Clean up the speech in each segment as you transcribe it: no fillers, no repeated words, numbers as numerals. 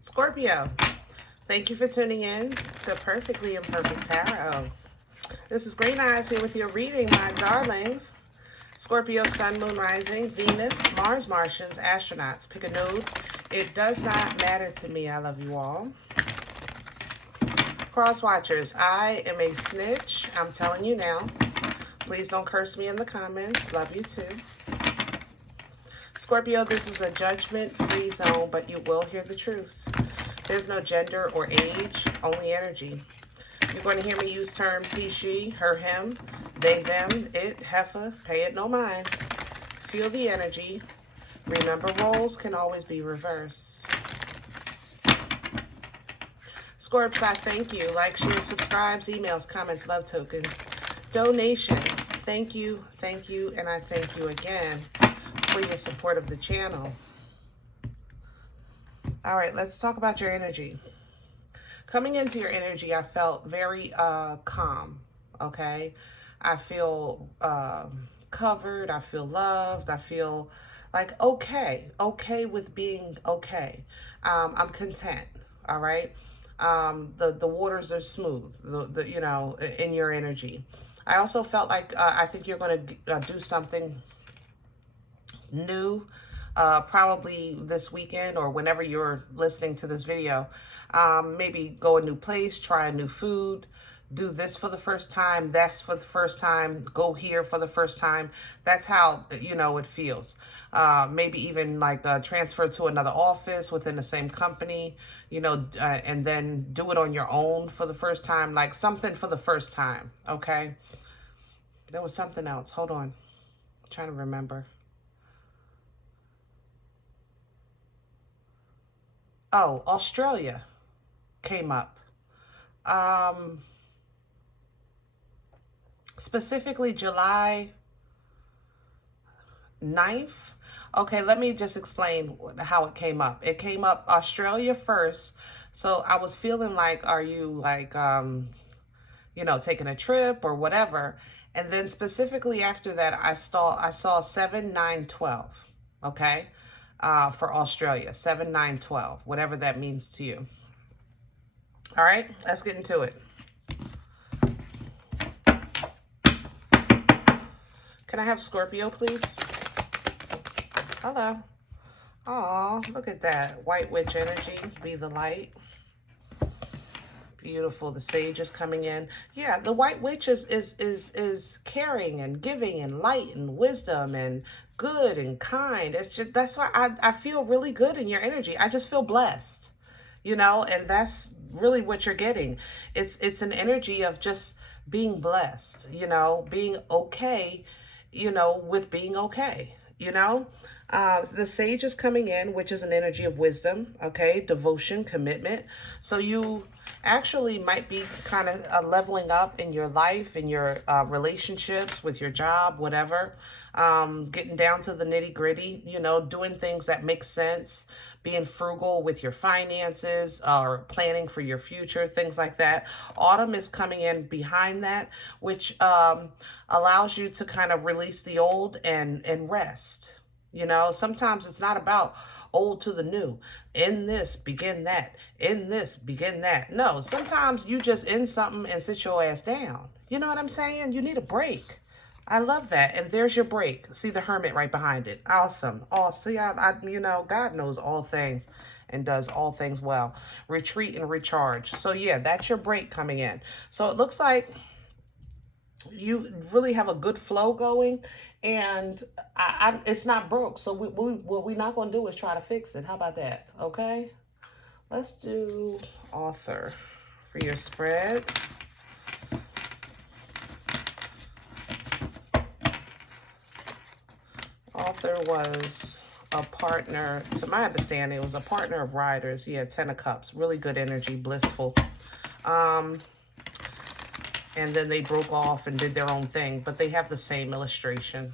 Scorpio, thank you for tuning in to Perfectly Imperfect Tarot. This is Green Eyes here with your reading, my darlings. Scorpio, Sun, Moon, Rising, Venus, Mars, Martians, astronauts. Pick a node. It does not matter to me. I love you all. Cross watchers, I am a snitch. I'm telling you now. Please don't curse me in the comments. Love you too. Scorpio, this is a judgment-free zone, but you will hear the truth. There's no gender or age, only energy. You're going to hear me use terms he, she, her, him, they, them, it, heifer, pay it no mind. Feel the energy. Remember, roles can always be reversed. Scorps, I thank you. Like, share, subscribes, emails, comments, love tokens, donations. Thank you, and I thank you again for your support of the channel. All right, let's talk about your energy. Coming into your energy, I felt very calm, okay? I feel covered, I feel loved, I feel like okay with being okay. I'm content, all right? The waters are smooth, you know, in your energy. I also felt like I think you're going to do something new, probably this weekend or whenever you're listening to this video. Maybe go a new place, try a new food, do this for the first time, that's for the first time, go here for the first time. That's how, you know, it feels. Maybe even like transfer to another office within the same company, you know, and then do it on your own for the first time, like something for the first time, okay? There was something else. Hold on. I'm trying to remember. Oh, Australia came up. Specifically July 9th. Okay, let me just explain how it came up. It came up Australia first. So I was feeling like, are you like, you know, taking a trip or whatever? And then specifically after that, I saw 7, 9, 12. Okay. For Australia, 7, 9, 12, whatever that means to you. All right, let's get into it. Can I have Scorpio, please? Hello. Oh, look at that. White witch energy, be the light. Beautiful. The sage is coming in. Yeah, the white witch is caring and giving and light and wisdom and good and kind. It's just, that's why I feel really good in your energy. I just feel blessed, you know, and that's really what you're getting. It's an energy of just being blessed, you know, being okay, you know, with being okay, you know. The sage is coming in, which is an energy of wisdom, okay, devotion, commitment. So you actually might be kind of leveling up in your life, in your relationships, with your job, whatever, getting down to the nitty gritty, you know, doing things that make sense, being frugal with your finances or planning for your future, things like that. Autumn is coming in behind that, which allows you to kind of release the old and rest. You know, sometimes it's not about old to the new. In this, begin that. In this, begin that. No, sometimes you just end something and sit your ass down. You know what I'm saying? You need a break. I love that. And there's your break. See the hermit right behind it. Awesome. Oh, see, you know, God knows all things and does all things well. Retreat and recharge. So yeah, that's your break coming in. So it looks like you really have a good flow going, and it's not broke. So what we're not going to do is try to fix it. How about that? Okay. Let's do author for your spread. Author was a partner, to my understanding, it was a partner of Riders. He had 10 of Cups, really good energy, blissful. And then they broke off and did their own thing, but they have the same illustration.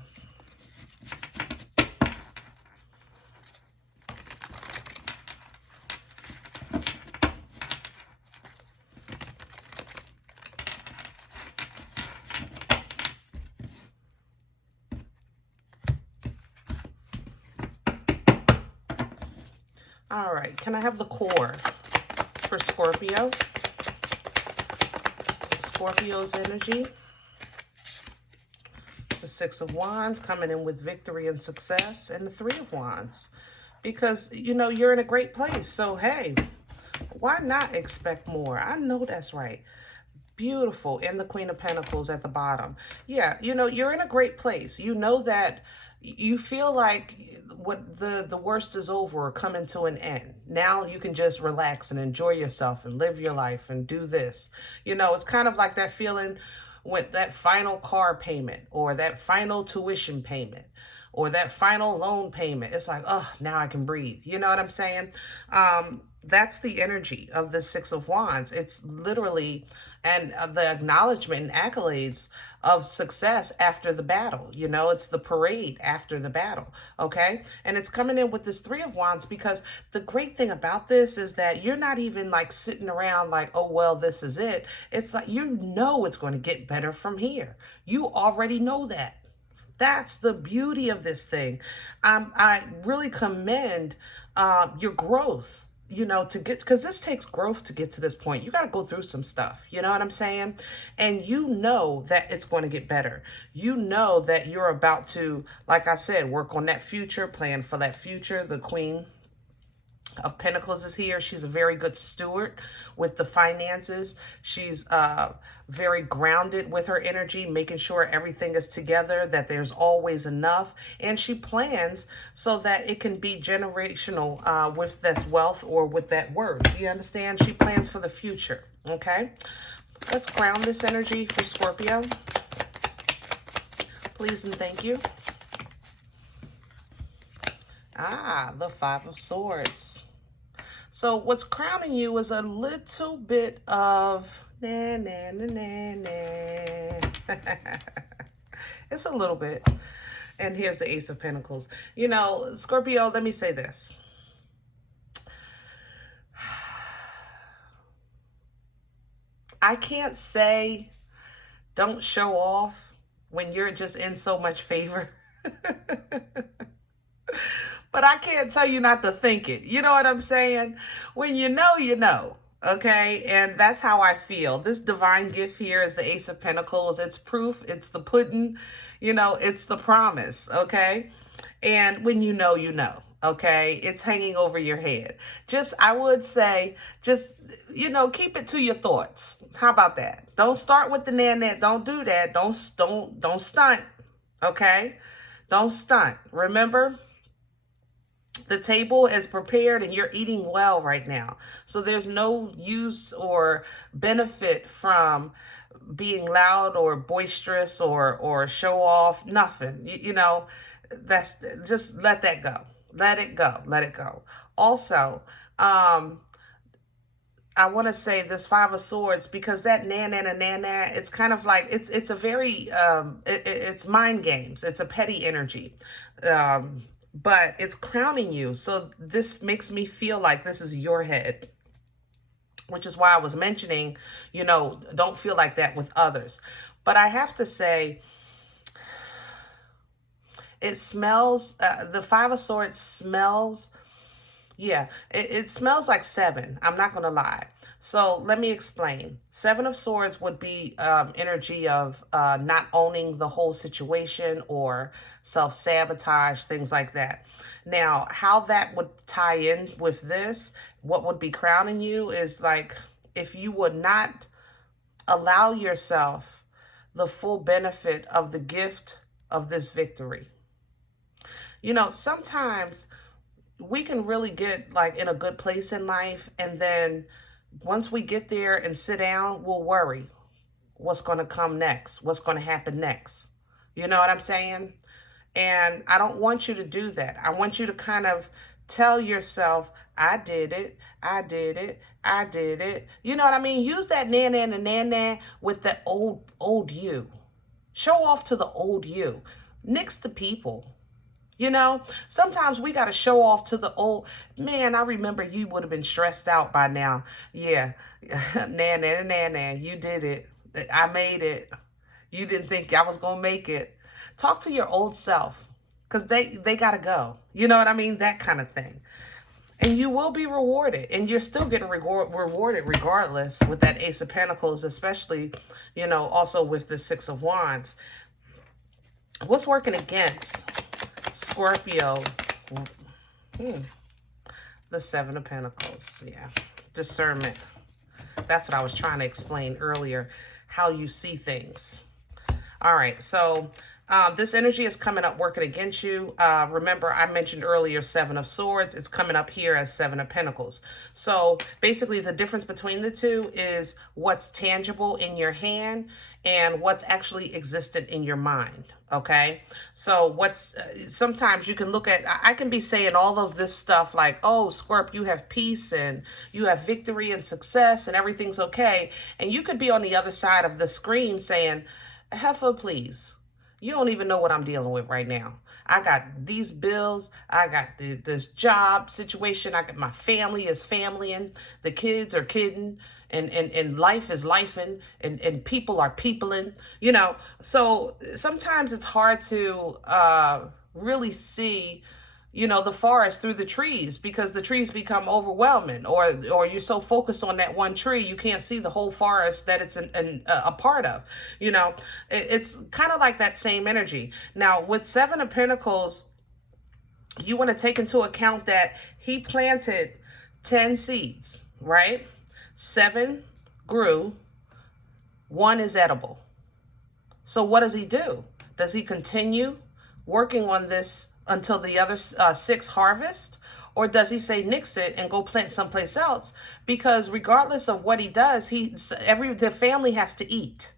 All right, can I have the core for Scorpio? Scorpio's energy. The Six of Wands coming in with victory and success, and the Three of Wands. Because, you know, you're in a great place. So, hey, why not expect more? I know that's right. Beautiful. And the Queen of Pentacles at the bottom. Yeah, you know, you're in a great place. You know that you feel like what the worst is over or coming to an end. Now you can just relax and enjoy yourself and live your life and do this. You know, it's kind of like that feeling with that final car payment or that final tuition payment or that final loan payment. It's like, oh, now I can breathe. You know what I'm saying? That's the energy of the Six of Wands. It's literally, and the acknowledgement and accolades of success after the battle. You know, it's the parade after the battle, okay? And it's coming in with this Three of Wands because the great thing about this is that you're not even like sitting around like, oh, well, this is it. It's like, you know, it's going to get better from here. You already know that. That's the beauty of this thing. I really commend your growth, you know, to get, because this takes growth to get to this point. You got to go through some stuff. You know what I'm saying? And you know that it's going to get better. You know that you're about to, like I said, work on that future, plan for that future. The Queen of Pentacles is here. She's a very good steward with the finances. She's very grounded with her energy, making sure everything is together, that there's always enough. And she plans so that it can be generational with this wealth or with that worth. You understand? She plans for the future. Okay? Let's ground this energy for Scorpio. Please and thank you. The Five of Swords. So what's crowning you is a little bit of na na na na na. It's a little bit. And here's the Ace of Pentacles. You know, Scorpio, let me say this. I can't say don't show off when you're just in so much favor. But I can't tell you not to think it. You know what I'm saying? When you know, you know. Okay? And that's how I feel. This divine gift here is the Ace of Pentacles. It's proof. It's the pudding. You know, it's the promise. Okay? And when you know, you know. Okay? It's hanging over your head. Just, I would say, just, you know, keep it to your thoughts. How about that? Don't start with the nan-nan. Don't do that. Don't stunt. Okay? Don't stunt. Remember? The table is prepared and you're eating well right now. So there's no use or benefit from being loud or boisterous or show off. Nothing. You know, that's just let that go. Let it go. Let it go. Also, I want to say this Five of Swords, because that na-na-na-na-na, it's kind of like, it's a very, it's mind games. It's a petty energy. But it's crowning you. So this makes me feel like this is your head, which is why I was mentioning, you know, don't feel like that with others. But I have to say, it smells, the Five of Swords smells, yeah, it smells like seven. I'm not going to lie. So let me explain. Seven of Swords would be energy of not owning the whole situation or self-sabotage, things like that. Now, how that would tie in with this, what would be crowning you is like if you would not allow yourself the full benefit of the gift of this victory. You know, sometimes we can really get like in a good place in life, and then once we get there and sit down, we'll worry what's going to come next, what's going to happen next. You know what I'm saying? And I don't want you to do that. I want you to kind of tell yourself, I did it, I did it, I did it. You know what I mean? Use that na-na-na-na-na with the old you. Show off to the old you. Nix the people. You know, sometimes we got to show off to the old man. I remember you would have been stressed out by now. Yeah. Nah, you did it. I made it. You didn't think I was going to make it. Talk to your old self, because they got to go. You know what I mean? That kind of thing. And you will be rewarded, and you're still getting rewarded regardless with that Ace of Pentacles, especially, you know, also with the Six of Wands. What's working against Scorpio? The Seven of Pentacles. Yeah. Discernment. That's what I was trying to explain earlier, how you see things. All right, so this energy is coming up working against you. Remember, I mentioned earlier Seven of Swords. It's coming up here as Seven of Pentacles. So basically the difference between the two is what's tangible in your hand and what's actually existent in your mind. Okay, so what's sometimes you can look at, I can be saying all of this stuff like, oh, Scorp, you have peace and you have victory and success and everything's okay. And you could be on the other side of the screen saying, heifer, please. You don't even know what I'm dealing with right now. I got these bills. I got this job situation. I got my family is familying. The kids are kidding. And life is lifing. And people are peopling. You know, so sometimes it's hard to really see, you know, the forest through the trees because the trees become overwhelming, or you're so focused on that one tree you can't see the whole forest that it's a part of. You know, it's kind of like that same energy. Now with Seven of Pentacles, you want to take into account that he planted 10 seeds, right? 7 grew, 1 is edible. So what does he do? Does he continue working on this until the other 6 harvest? Or does he say nix it and go plant someplace else? Because regardless of what he does, the family has to eat.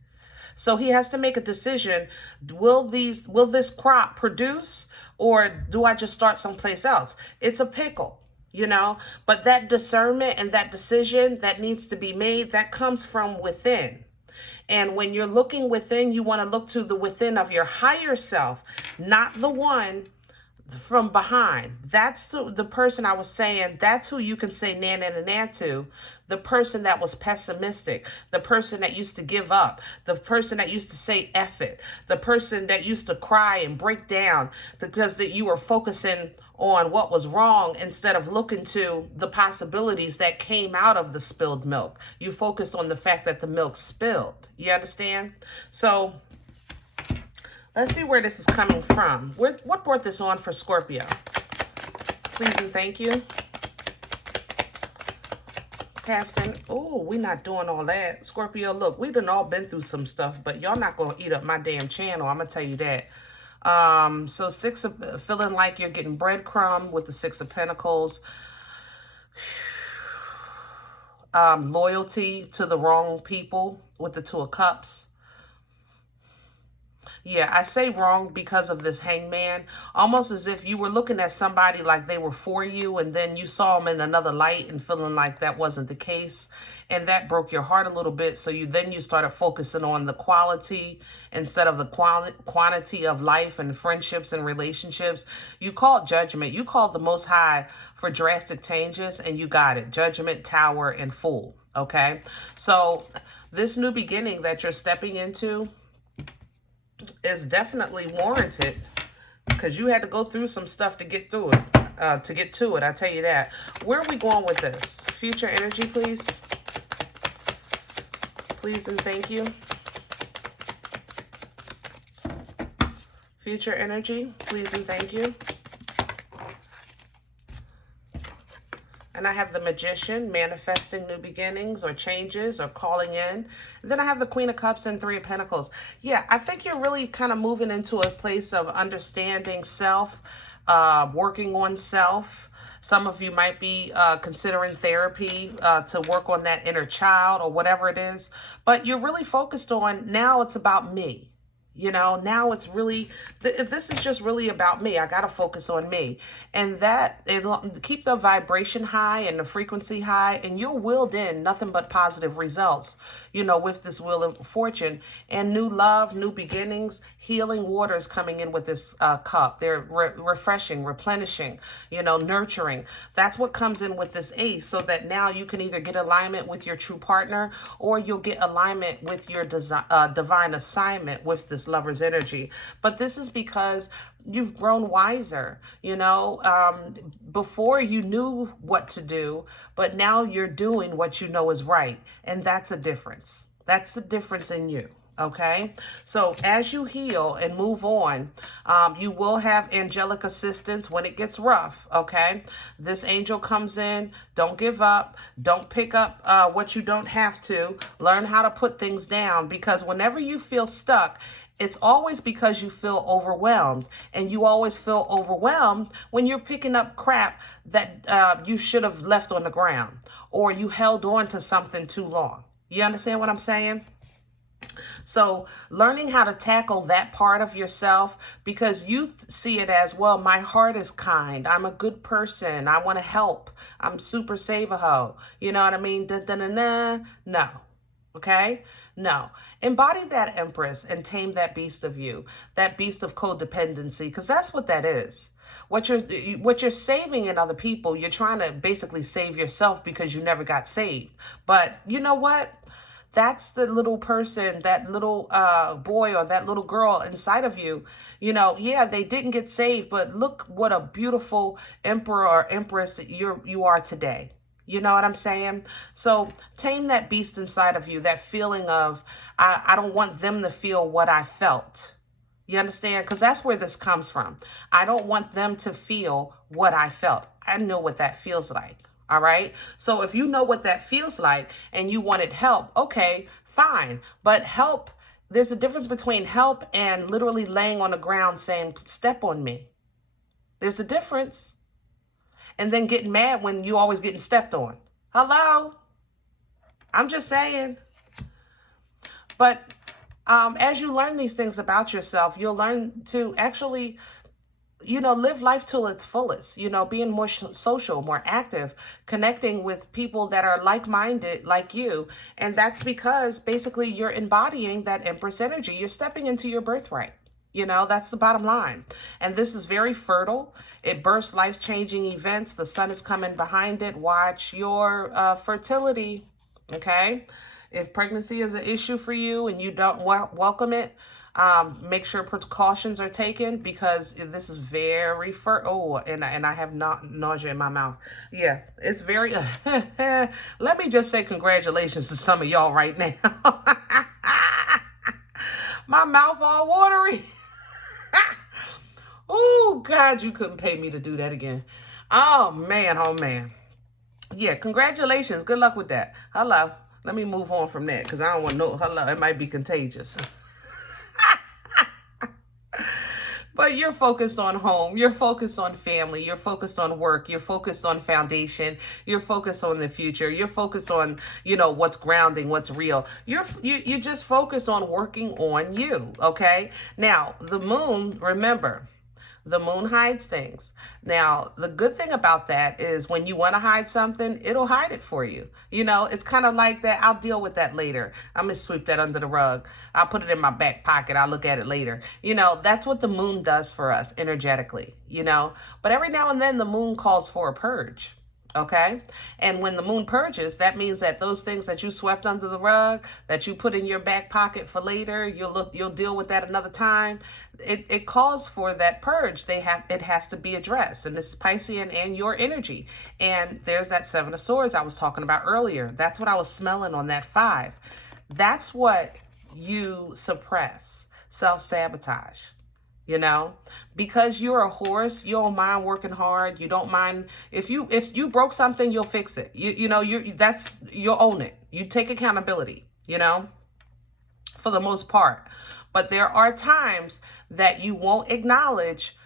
So he has to make a decision. Will this crop produce, or do I just start someplace else? It's a pickle, you know, but that discernment and that decision that needs to be made, that comes from within. And when you're looking within, you want to look to the within of your higher self, not the one from behind. That's the person I was saying, that's who you can say na na na na to. The person that was pessimistic, the person that used to give up, the person that used to say F it, the person that used to cry and break down because that you were focusing on what was wrong instead of looking to the possibilities that came out of the spilled milk. You focused on the fact that the milk spilled. You understand? So let's see where this is coming from. What brought this on for Scorpio? Please and thank you. Casting. Oh, we're not doing all that. Scorpio, look, we done all been through some stuff, but y'all not going to eat up my damn channel. I'm going to tell you that. So feeling like you're getting breadcrumb with the 6 of Pentacles. Loyalty to the wrong people with the 2 of Cups. Yeah, I say wrong because of this hangman. Almost as if you were looking at somebody like they were for you, and then you saw them in another light and feeling like that wasn't the case. And that broke your heart a little bit. So you started focusing on the quality instead of the quantity of life and friendships and relationships. You called judgment. You called the Most High for drastic changes, and you got it. Judgment, Tower, and Fool. Okay? So this new beginning that you're stepping into is definitely warranted, because you had to go through some stuff to get through it, I tell you that. Where are we going with this? Future energy, please. Please and thank you. Future energy, please and thank you. And I have the Magician, manifesting new beginnings or changes or calling in. And then I have the Queen of Cups and 3 of Pentacles. Yeah, I think you're really kind of moving into a place of understanding self, working on self. Some of you might be considering therapy to work on that inner child or whatever it is. But you're really focused on, now it's about me. You know, now it's really, this is just really about me. I got to focus on me. And that, it'll keep the vibration high and the frequency high, and you'll wield in nothing but positive results, you know, with this Wheel of Fortune. And new love, new beginnings, healing waters coming in with this cup. They're refreshing, replenishing, you know, nurturing. That's what comes in with this Ace, so that now you can either get alignment with your true partner, or you'll get alignment with your divine assignment with this this lover's energy. But this is because you've grown wiser, before you knew what to do, but now you're doing what you know is right. And that's a difference. That's the difference in you. Okay, so as you heal and move on, you will have angelic assistance when it gets rough. Okay, this angel comes in. Don't give up. Don't pick up what you don't have to. Learn how to put things down, because whenever you feel stuck, it's always because you feel overwhelmed, and you always feel overwhelmed when you're picking up crap that you should have left on the ground, or you held on to something too long. You understand what I'm saying? So learning how to tackle that part of yourself, because you see it as, well, my heart is kind. I'm a good person. I want to help. I'm super save-a-ho. You know what I mean? No. Okay? No. Embody that Empress and tame that beast of you, that beast of codependency, because that's what that is. What you're saving in other people, you're trying to basically save yourself because you never got saved. But you know what? That's the little person, that little boy or that little girl inside of you. Yeah, they didn't get saved, but look what a beautiful emperor or empress that you are today. You know what I'm saying? So tame that beast inside of you, that feeling of, I don't want them to feel what I felt. You understand? Because that's where this comes from. I don't want them to feel what I felt. I know what that feels like. All right. So if you know what that feels like and you wanted help, okay, fine. But help, there's a difference between help and literally laying on the ground saying, step on me. There's a difference. And then getting mad when you always getting stepped on. Hello? I'm just saying. But as you learn these things about yourself, you'll learn to actually live life till its fullest, being more social, more active, connecting with people that are like-minded like you. And that's because basically you're embodying that Empress energy. You're stepping into your birthright. That's the bottom line. And this is very fertile. It bursts life-changing events. The sun is coming behind it. Watch your fertility. Okay. If pregnancy is an issue for you and you don't welcome it, make sure precautions are taken, because this is very and I have nausea in my mouth. Yeah, it's very, let me just say congratulations to some of y'all right now. My mouth all watery. Oh, God, you couldn't pay me to do that again. Oh, man. Yeah, congratulations. Good luck with that. Hello. Let me move on from that, because I don't want hello. It might be contagious. But you're focused on home, you're focused on family, you're focused on work, you're focused on foundation, you're focused on the future, you're focused on, what's grounding, what's real. You're just focused on working on you, okay? Now, the moon, remember, the moon hides things. Now, the good thing about that is when you want to hide something, it'll hide it for you. It's kind of like that. I'll deal with that later. I'm going to sweep that under the rug. I'll put it in my back pocket. I'll look at it later. That's what the moon does for us energetically, But every now and then the moon calls for a purge. Okay. And when the moon purges, that means that those things that you swept under the rug, that you put in your back pocket for later, you'll deal with that another time. It calls for that purge. It has to be addressed. And this is Piscean and your energy. And there's that Seven of Swords I was talking about earlier. That's what I was smelling on that 5. That's what you suppress. Self-sabotage. Because you're a horse, you don't mind working hard. You don't mind if you broke something, you'll fix it. You'll own it. You take accountability, for the most part. But there are times that you won't acknowledge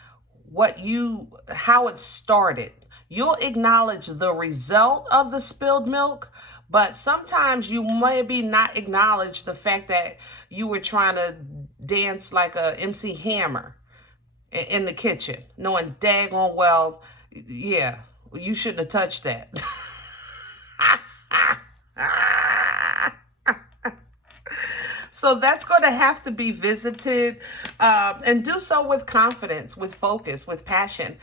how it started. You'll acknowledge the result of the spilled milk, but sometimes you maybe not acknowledge the fact that you were trying to dance like a MC Hammer in the kitchen, knowing daggone well, yeah, you shouldn't have touched that. So that's going to have to be visited, and do so with confidence, with focus, with passion,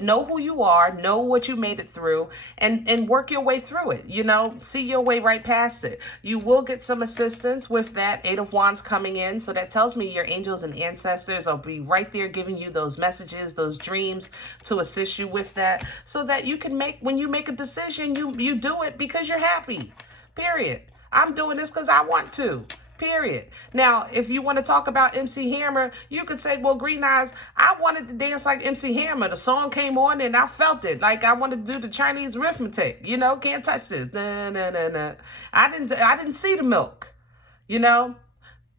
know who you are, know what you made it through, and work your way through it. You know, see your way right past it. You will get some assistance with that Eight of Wands coming in. So that tells me your angels and ancestors will be right there giving you those messages, those dreams to assist you with that, so that you can when you make a decision, you do it because you're happy. Period. I'm doing this because I want to. Period. Now, if you want to talk about MC Hammer, you could say, well, Green Eyes, I wanted to dance like MC Hammer. The song came on and I felt it. Like I wanted to do the Chinese arithmetic. You know, can't touch this. Nah, nah, nah, nah. I didn't see the milk. You know,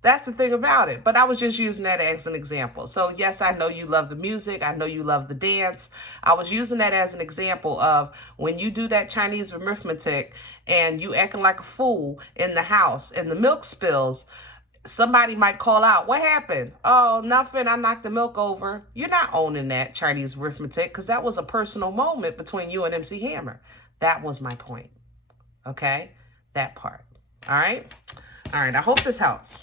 that's the thing about it. But I was just using that as an example. So yes, I know you love the music. I know you love the dance. I was using that as an example of when you do that Chinese arithmetic and you acting like a fool in the house and the milk spills, somebody might call out, what happened? Oh, nothing. I knocked the milk over. You're not owning that Chinese arithmetic because that was a personal moment between you and MC Hammer. That was my point. Okay? That part. All right? All right. I hope this helps.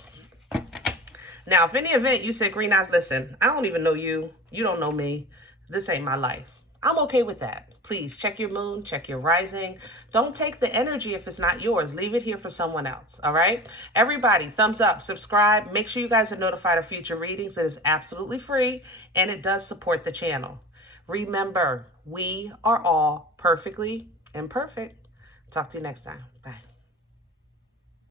Now, if in the event you said, Green Eyes, listen, I don't even know you. You don't know me. This ain't my life. I'm okay with that. Please check your moon, check your rising. Don't take the energy if it's not yours. Leave it here for someone else, all right? Everybody, thumbs up, subscribe. Make sure you guys are notified of future readings. It is absolutely free, and it does support the channel. Remember, we are all perfectly imperfect. Talk to you next time. Bye.